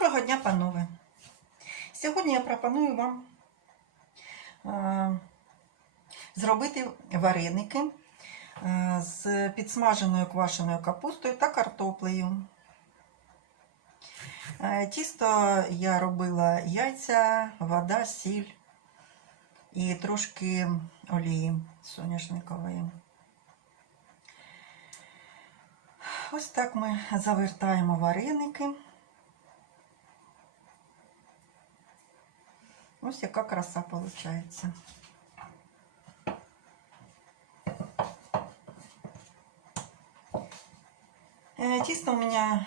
Доброго дня, панове! Сьогодні я пропоную вам е, зробити вареники е, з підсмаженою квашеною капустою та картоплею. Е, тісто я робила яйця, вода, сіль і трошки олії соняшникової. Ось так ми завертаємо вареники. Ось яка краса виходить. Тісто у меня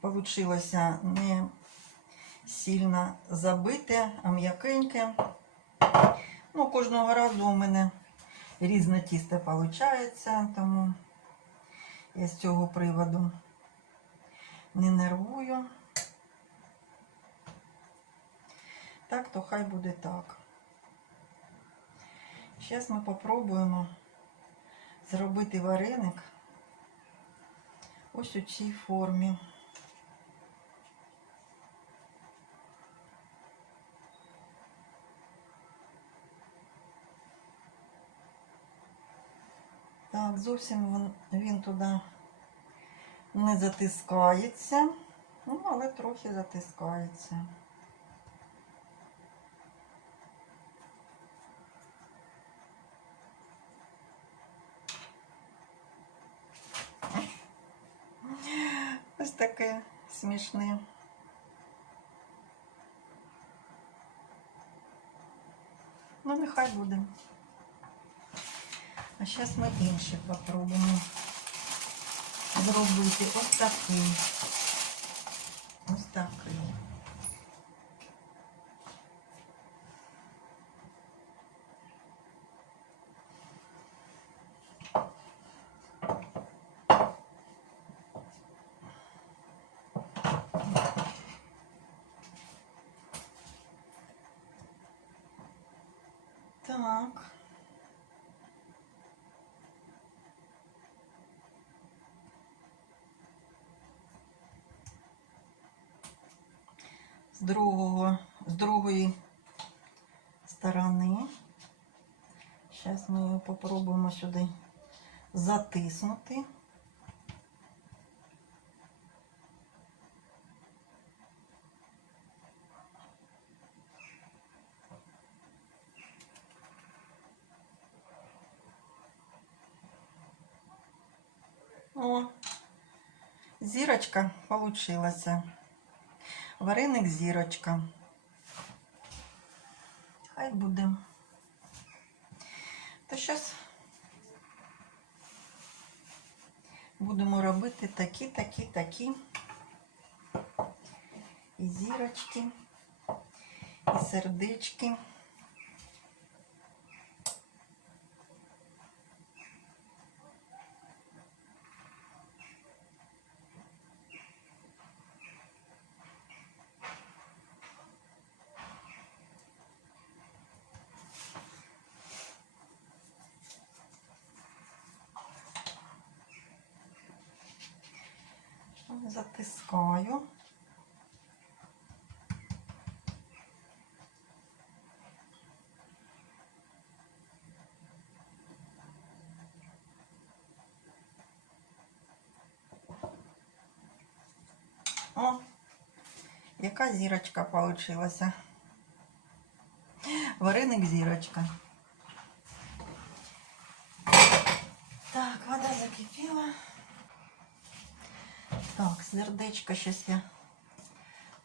получилось не сильно забите, а м'якеньке. Ну, кожного разу у мене різне тісто виходить, тому я з цього приводу не нервую. Так, то хай буде так. Зараз ми попробуємо зробити вареник ось у цій формі. Так, зовсім він, він туди не затискається, ну, але трохи затискається. Ось таке смішне. Ну, нехай буде. А зараз ми інше попробуємо зробити ось такий. Ось такий. Другого, з другої сторони. Зараз ми його попробуємо сюди затиснути. О, зірочка получилася. Вареник зірочка. Хай буде. То зараз будемо робити такі, такі, такі і зірочки, і сердечки. Затискаю. О, яка зірочка получилася. Вареник зірочка. Так, вода закипіла. Так, сердечко зараз я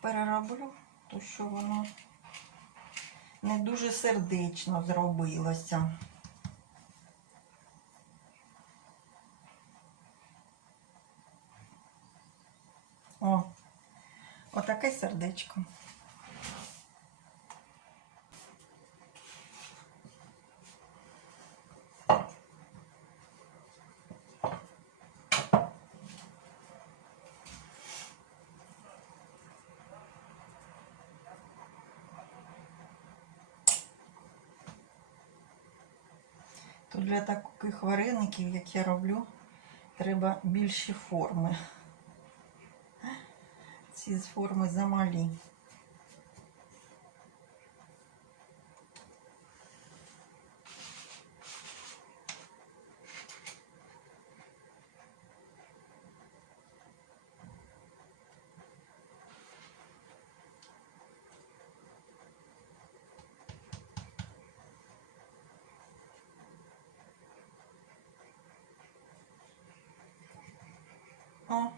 перероблю, то що воно не дуже сердечно зробилося. О, отаке сердечко. Для таких вареників, як я роблю, треба більші форми. ці форми замалі. О,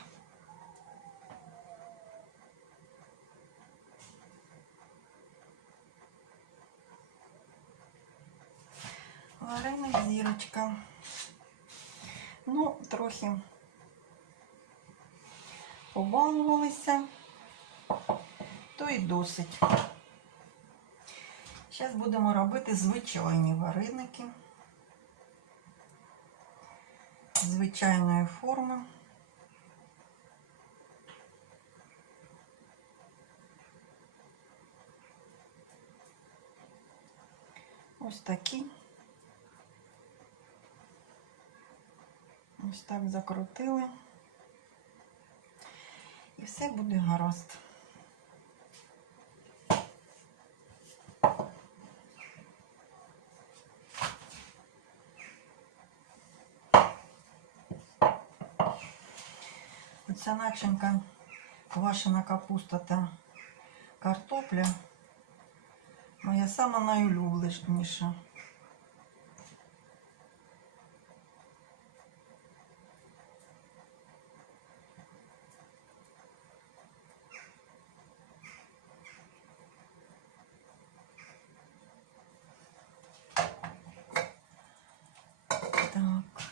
Вареник зірочка. Ну, трохи побалувалися, то й досить. Зараз будемо робити звичайні вареники звичайної форми. Ось такі. Ось так закрутили. І все буде гаразд. Оця начинка квашена капуста та картопля. Моя сама найулюбленіша. Так.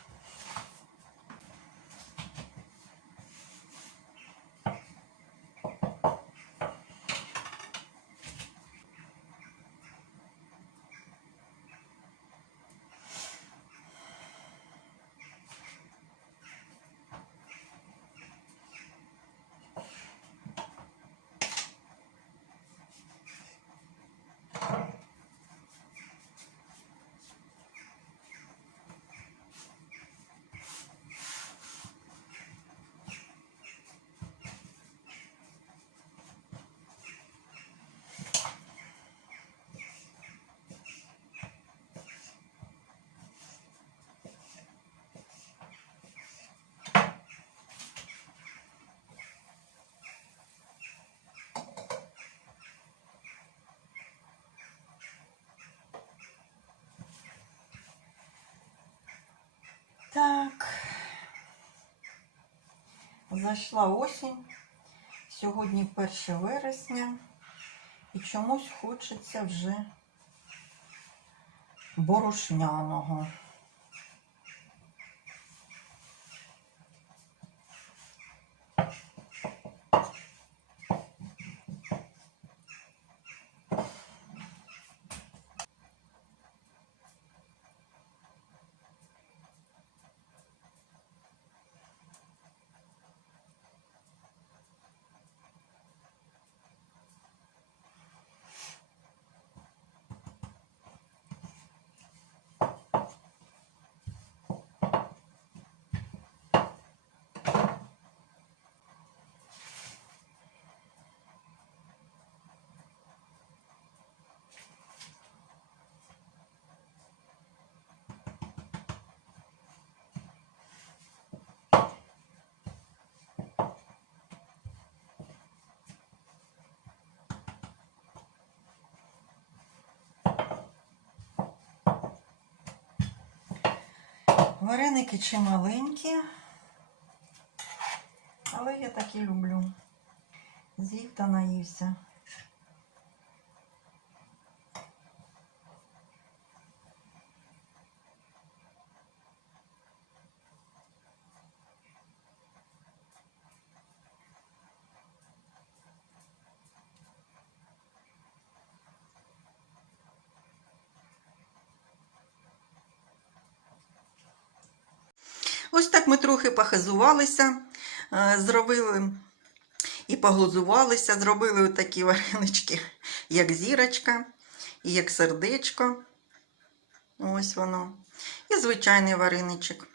Так. Зайшла осінь. Сьогодні 1 вересня. І чомусь хочеться вже борошняного. Вареники чи маленькі, але я такі люблю. З'їв та наївся. Ось так ми трохи похизувалися, е, зробили і поглузувалися, зробили такі варенички, як зірочка, і як сердечко. Ось воно. І звичайний вареничок.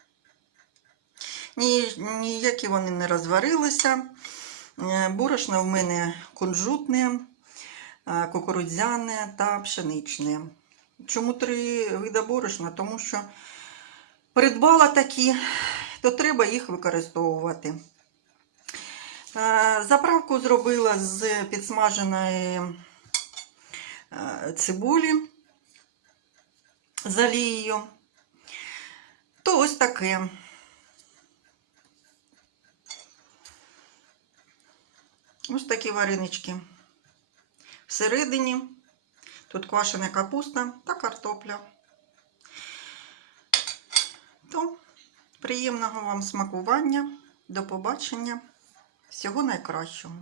Ні, ніякі вони не розварилися, Е, Борошно в мене кунжутне, е, кукурудзяне та пшеничне. Чому три види борошна? Тому що придбала такі, то треба їх використовувати. Е, Заправку зробила з підсмаженої е, цибулі з олією. То ось таке. Ось такі варенички. Всередині тут квашена капуста та картопля. То приємного вам смакування. До побачення. Всього найкращого.